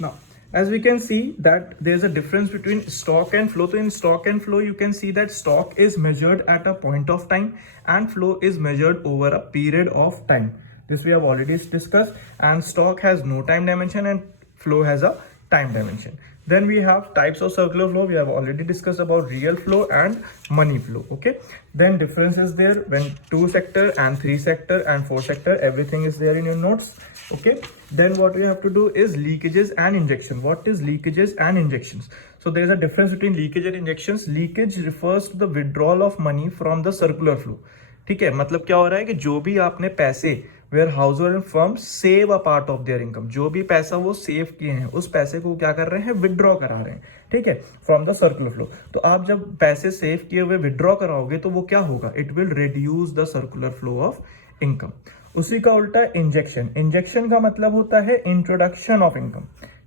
Now, as we can see that there's a difference between stock and flow. So in stock and flow, you can see that stock is measured at a point of time and flow is measured over a period of time. This we have already discussed, and stock has no time dimension and flow has a time dimension. Then we have types of circular flow. We have already discussed about real flow and money flow. Okay, then difference is there when 2 sector and 3 sector and 4 sector, everything is there in your notes. Okay, then what we have to do is leakages and injection. What is leakages and injections? So there is a difference between leakage and injections. Leakage refers to the withdrawal of money from the circular flow. ठीक है, मतलब क्या हो रहा है कि जो भी आपने पैसे where household firm save a part of their income, जो भी पैसा वो सेव किए हैं उस पैसे को क्या कर रहे हैं, विदड्रॉ करा रहे हैं, ठीक है, फ्रॉम द सर्कुलर फ्लो. तो आप जब पैसे सेव किए हुए विदड्रॉ कराओगे तो वो क्या होगा, it will reduce the circular flow of income. उसी का उल्टा इंजेक्शन. इंजेक्शन का मतलब होता है इंट्रोडक्शन ऑफ इनकम,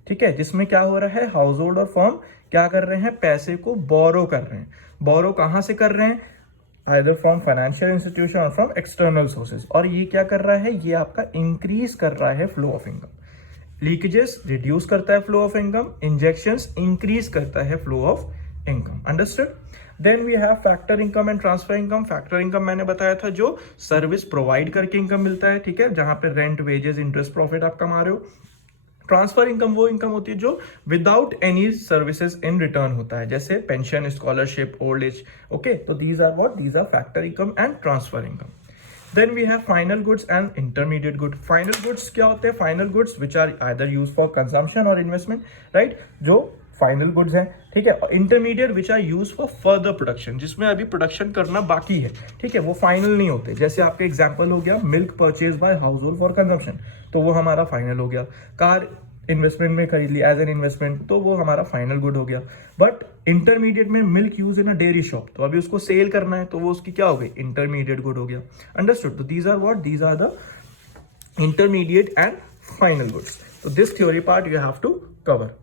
ठीक है, जिसमें क्या हो रहा है, हाउस होल्ड और फर्म क्या कर रहे हैं, पैसे को बोरो कर रहे हैं. बोरो कहां से कर रहे हैं, either from financial institution or from external sources. और ये क्या कर रहा है, ये आपका इंक्रीज कर रहा है flow of income. Leakages reduce करता है flow of income, injections increase करता है flow of income. Understood. Then we have factor income and transfer income. Factor income मैंने बताया था जो सर्विस प्रोवाइड करके इनकम मिलता है, ठीक है, जहां पे रेंट, वेजेस, इंटरेस्ट, प्रॉफिट आप कमा रहे हो. ट्रांसफर इनकम वो इनकम होती है जो without any services in return होता है, जैसे pension, scholarship, old age. Okay, तो these are what, these are factor income and transfer income. Then we have final goods and intermediate good. Final goods क्या होते हैं, final goods which are either use for consumption और investment, right, जो final goods हैं, ठीक है. और intermediate which are use for further production, जिसमें अभी प्रोडक्शन करना बाकी है, ठीक है, वो फाइनल नहीं होते. जैसे आपका एग्जांपल हो गया milk purchase by house hold for consumption, तो वो हमारा फाइनल हो गया. कार इन्वेस्टमेंट में खरीद लिया एज एन इन्वेस्टमेंट, तो वो हमारा फाइनल गुड हो गया. बट इंटरमीडिएट में milk use in a dairy shop, तो अभी उसको सेल करना है, तो वो उसकी क्या हो गई, इंटरमीडिएट गुड हो गया. अंडरस्टूड. तो these are what, these are the intermediate and final goods. तो this theory part you have to cover.